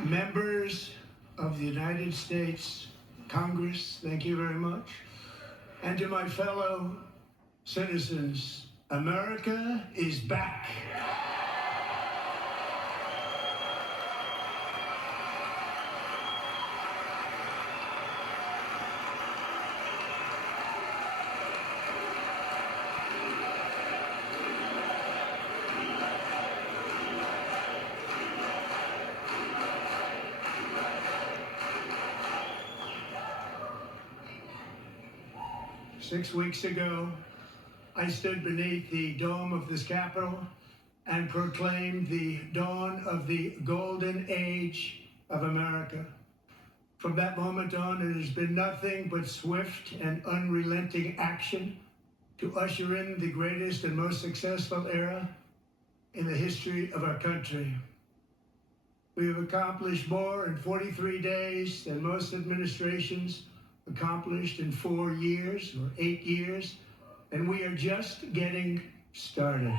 Members of the United States Congress, thank you very much. And to my fellow citizens, America is back. 6 weeks ago, I stood beneath the dome of this Capitol and proclaimed the dawn of the golden age of America. From that moment on, it has been nothing but swift and unrelenting action to usher in the greatest and most successful era in the history of our country. We have accomplished more in 43 days than most administrations accomplished in 4 years or 8 years, and we are just getting started.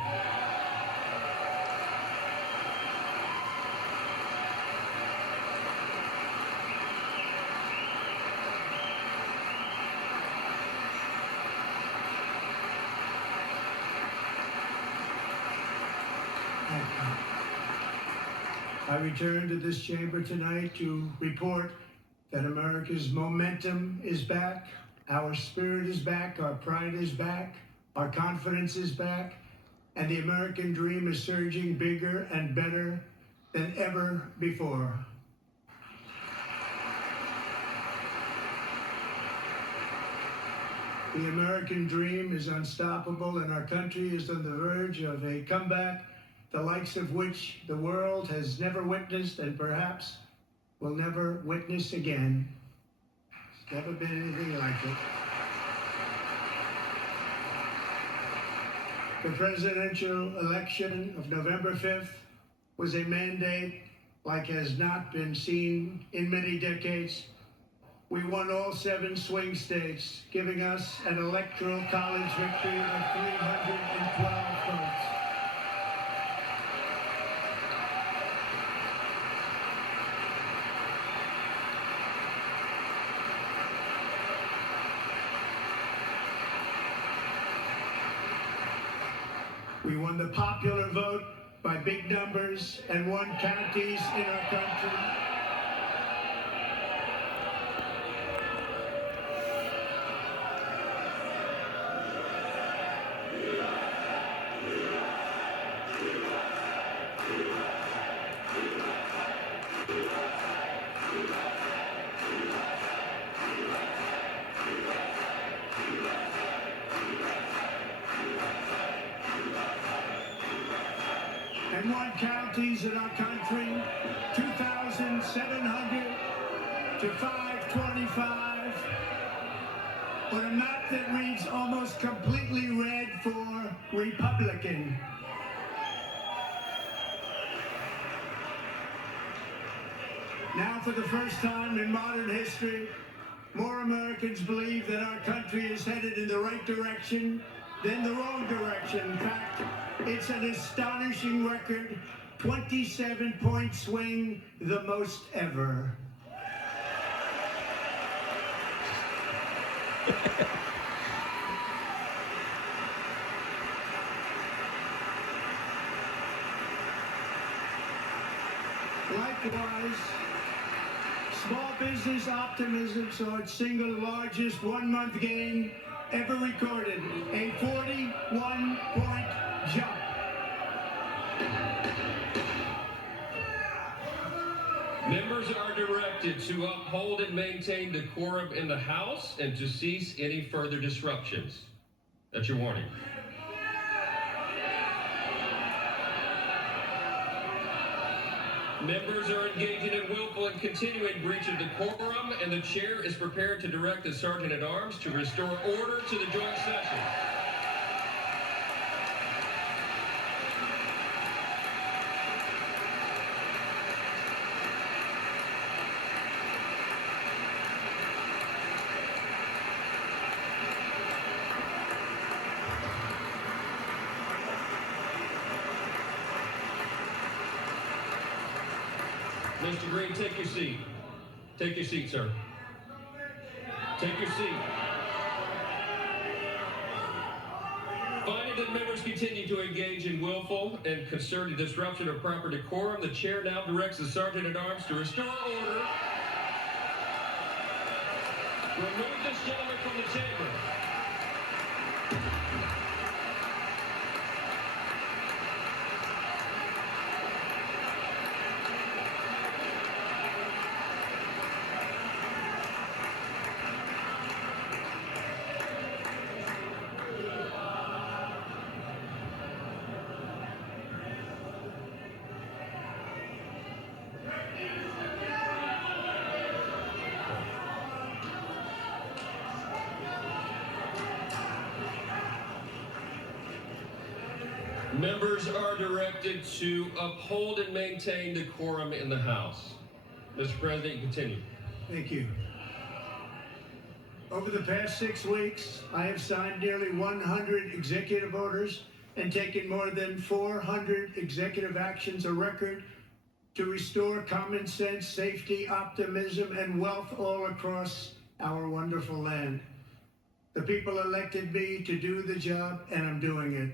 I return to this chamber tonight to report that America's momentum is back, our spirit is back, our pride is back, our confidence is back, and the American dream is surging bigger and better than ever before. The American dream is unstoppable, and our country is on the verge of a comeback, the likes of which the world has never witnessed and perhaps will never witness again. There's never been anything like it. The presidential election of November 5th was a mandate like has not been seen in many decades. We won all 7 swing states, giving us an electoral college victory of 312 votes. We won the popular vote by big numbers and won counties in our country. And won counties in our country, 2,700 to 525, on a map that reads almost completely red for Republican. Now, for the first time in modern history, more Americans believe that our country is headed in the right direction than the wrong direction. In fact, it's an astonishing record, 27-point swing, the most ever. Likewise, small business optimism saw its single largest one-month gain ever recorded, a 41-point jump. Members are directed to uphold and maintain decorum in the House and to cease any further disruptions. That's your warning. Members are engaging in willful and continuing breach of decorum, and the chair is prepared to direct the Sergeant-at-Arms to restore order to the joint session. Mr. Green, take your seat. Take your seat, sir. Take your seat. Finding that members continue to engage in willful and concerted disruption of proper decorum, the chair now directs the Sergeant-at-Arms to restore order. Remove this gentleman from the chamber. Members are directed to uphold and maintain decorum in the House. Mr. President, you continue. Thank you. Over the past 6 weeks, I have signed nearly 100 executive orders and taken more than 400 executive actions, a record to restore common sense, safety, optimism, and wealth all across our wonderful land. The people elected me to do the job, and I'm doing it.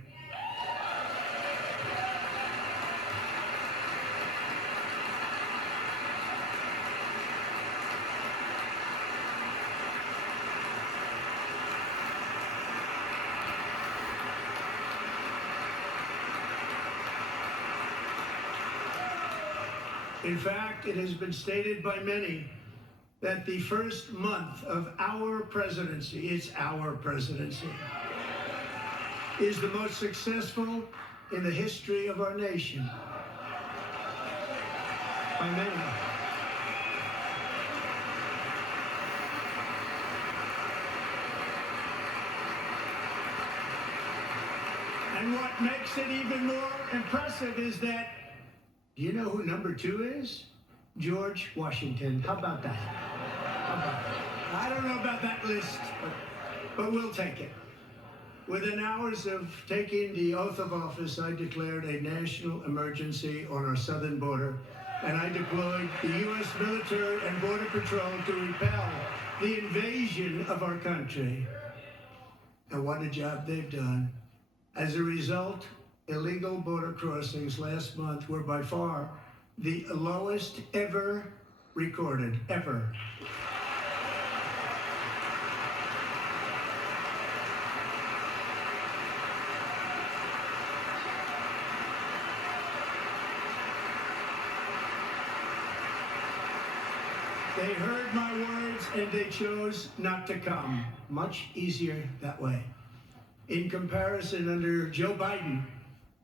In fact, it has been stated by many that the first month of our presidency, it's our presidency, is the most successful in the history of our nation. By many. And what makes it even more impressive is that, do you know who number 2 is? George Washington. How about that? I don't know about that list, but we'll take it. Within hours of taking the oath of office, I declared a national emergency on our southern border, and I deployed the U.S. military and Border Patrol to repel the invasion of our country. And what a job they've done. As a result, illegal border crossings last month were by far the lowest ever recorded, ever. They heard my words and they chose not to come. Much easier that way. In comparison, under Joe Biden,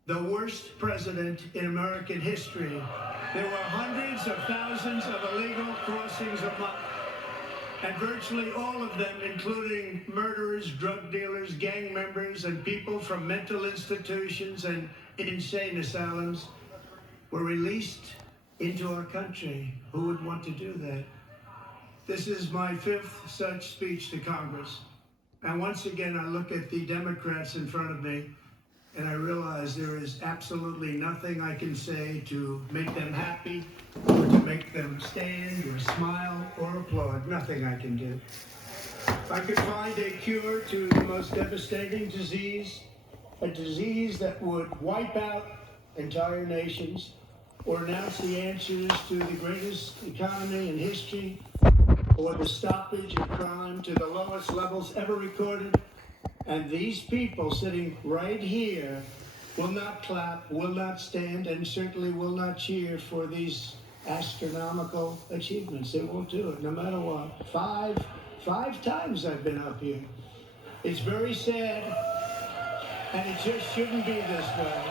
the worst president in American history, there were hundreds of thousands of illegal crossings a month, and virtually all of them, including murderers, drug dealers, gang members, and people from mental institutions and insane asylums, were released into our country. Who would want to do that? This is my 5th such speech to Congress. And once again, I look at the Democrats in front of me, and I realize there is absolutely nothing I can say to make them happy, or to make them stand, or smile, or applaud. Nothing I can do. If I could find a cure to the most devastating disease, a disease that would wipe out entire nations, or announce the answers to the greatest economy in history, or the stoppage of crime to the lowest levels ever recorded, and these people sitting right here will not clap, will not stand, and certainly will not cheer for these astronomical achievements. They won't do it, no matter what. Five times I've been up here. It's very sad, and it just shouldn't be this way.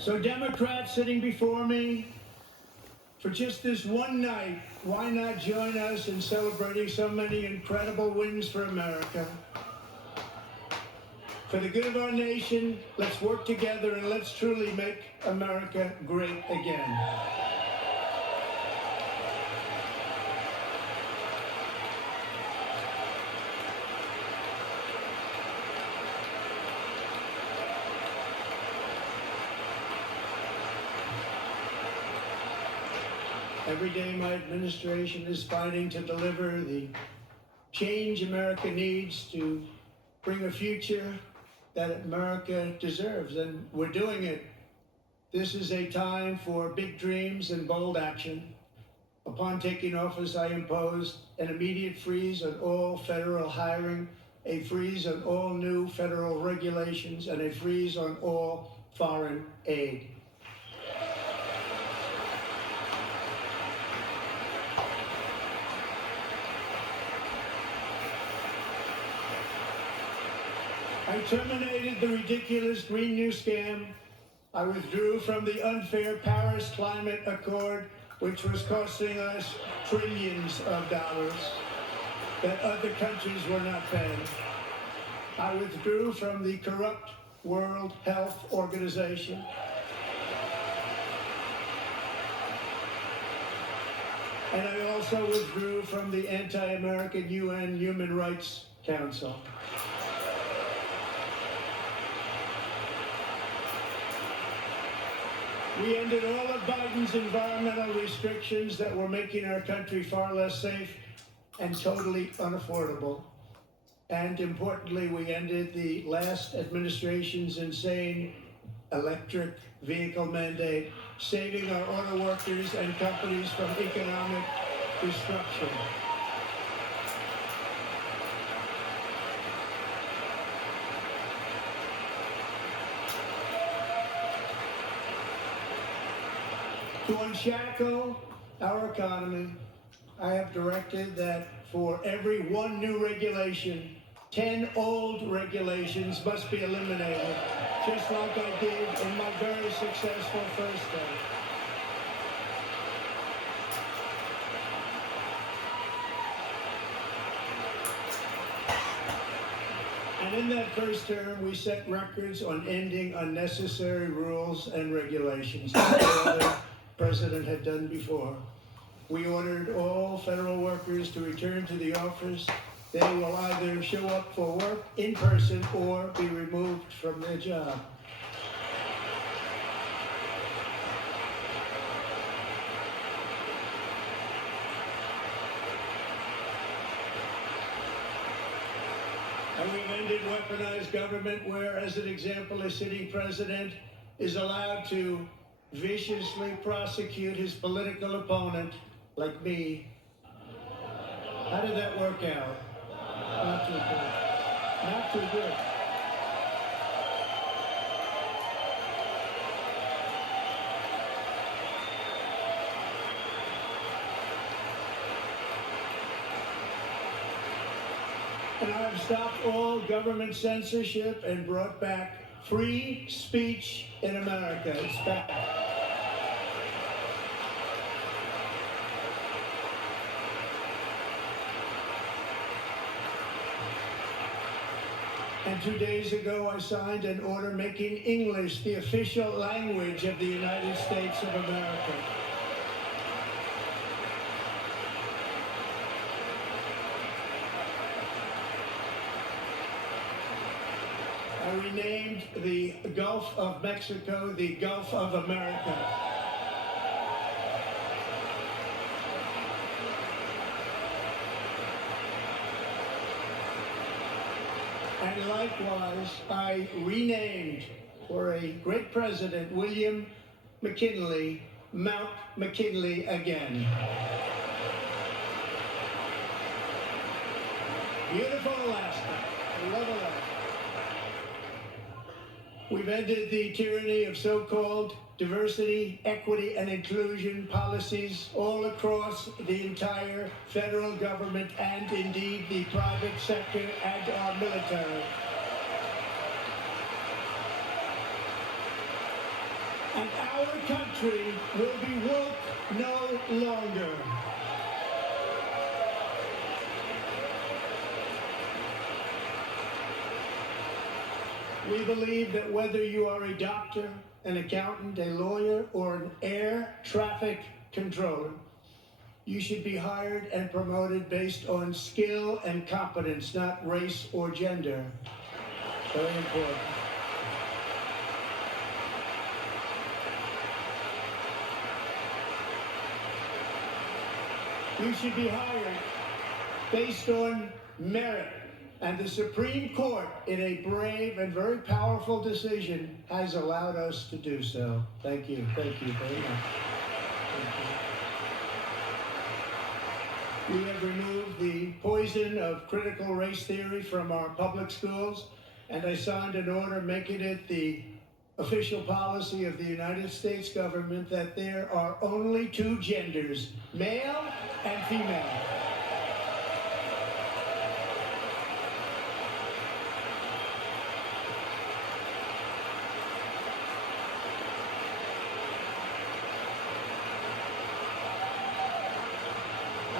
So Democrats sitting before me, for just this one night, why not join us in celebrating so many incredible wins for America? For the good of our nation, let's work together and let's truly make America great again. Every day my administration is fighting to deliver the change America needs to bring a future that America deserves, and we're doing it. This is a time for big dreams and bold action. Upon taking office, I imposed an immediate freeze on all federal hiring, a freeze on all new federal regulations, and a freeze on all foreign aid. I terminated the ridiculous Green New Scam. I withdrew from the unfair Paris Climate Accord, which was costing us trillions of dollars that other countries were not paying. I withdrew from the corrupt World Health Organization. And I also withdrew from the anti-American UN Human Rights Council. We ended all of Biden's environmental restrictions that were making our country far less safe and totally unaffordable. And importantly, we ended the last administration's insane electric vehicle mandate, saving our auto workers and companies from economic destruction. To unshackle our economy, I have directed that for every one new regulation, 10 old regulations must be eliminated, just like I did in my very successful first day. And in that first term, we set records on ending unnecessary rules and regulations, like no other president had done before. We ordered all federal workers to return to the office. They will either show up for work in person or be removed from their job. And we've ended weaponized government where, as an example, a sitting president is allowed to viciously prosecute his political opponent, like me. How did that work out? Not too good. Not too good. And I've stopped all government censorship and brought back free speech in America. It's back. And 2 days ago, I signed an order making English the official language of the United States of America. I renamed the Gulf of Mexico the Gulf of America. And likewise, I renamed, for a great president, William McKinley, Mount McKinley again. Beautiful Alaska. I love Alaska. We've ended the tyranny of so-called diversity, equity, and inclusion policies all across the entire federal government and indeed the private sector and our military. And our country will be woke no longer. We believe that whether you are a doctor, an accountant, a lawyer, or an air traffic controller, you should be hired and promoted based on skill and competence, not race or gender. Very important. You should be hired based on merit. And the Supreme Court, in a brave and very powerful decision, has allowed us to do so. Thank you. Thank you very much. We have removed the poison of critical race theory from our public schools, and I signed an order making it the official policy of the United States government that there are only two genders, male and female.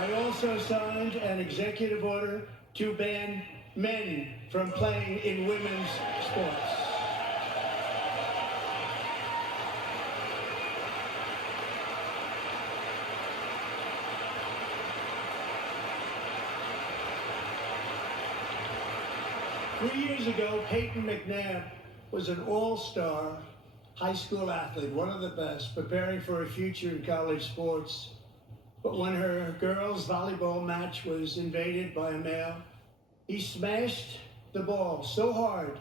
I also signed an executive order to ban men from playing in women's sports. Three years ago, Peyton McNabb was an all-star high school athlete, one of the best, preparing for a future in college sports. But when her girls' volleyball match was invaded by a male, he smashed the ball so hard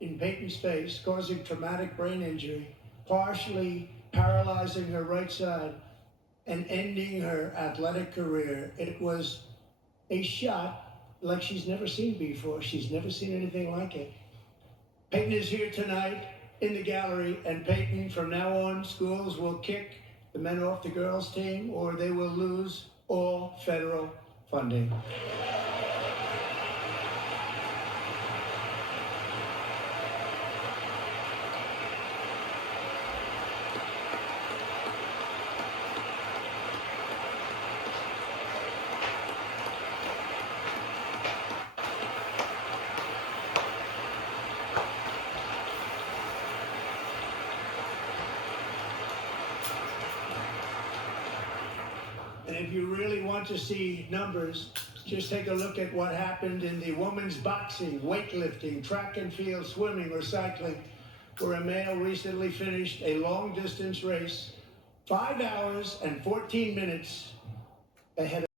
in Peyton's face, causing traumatic brain injury, partially paralyzing her right side and ending her athletic career. It was a shot like she's never seen before. She's never seen anything like it. Peyton is here tonight in the gallery, and Peyton, from now on, schools will kick the men off the girls' team, or they will lose all federal funding. And if you really want to see numbers, just take a look at what happened in the women's boxing, weightlifting, track and field, swimming, or cycling, where a male recently finished a long-distance race 5 hours and 14 minutes ahead of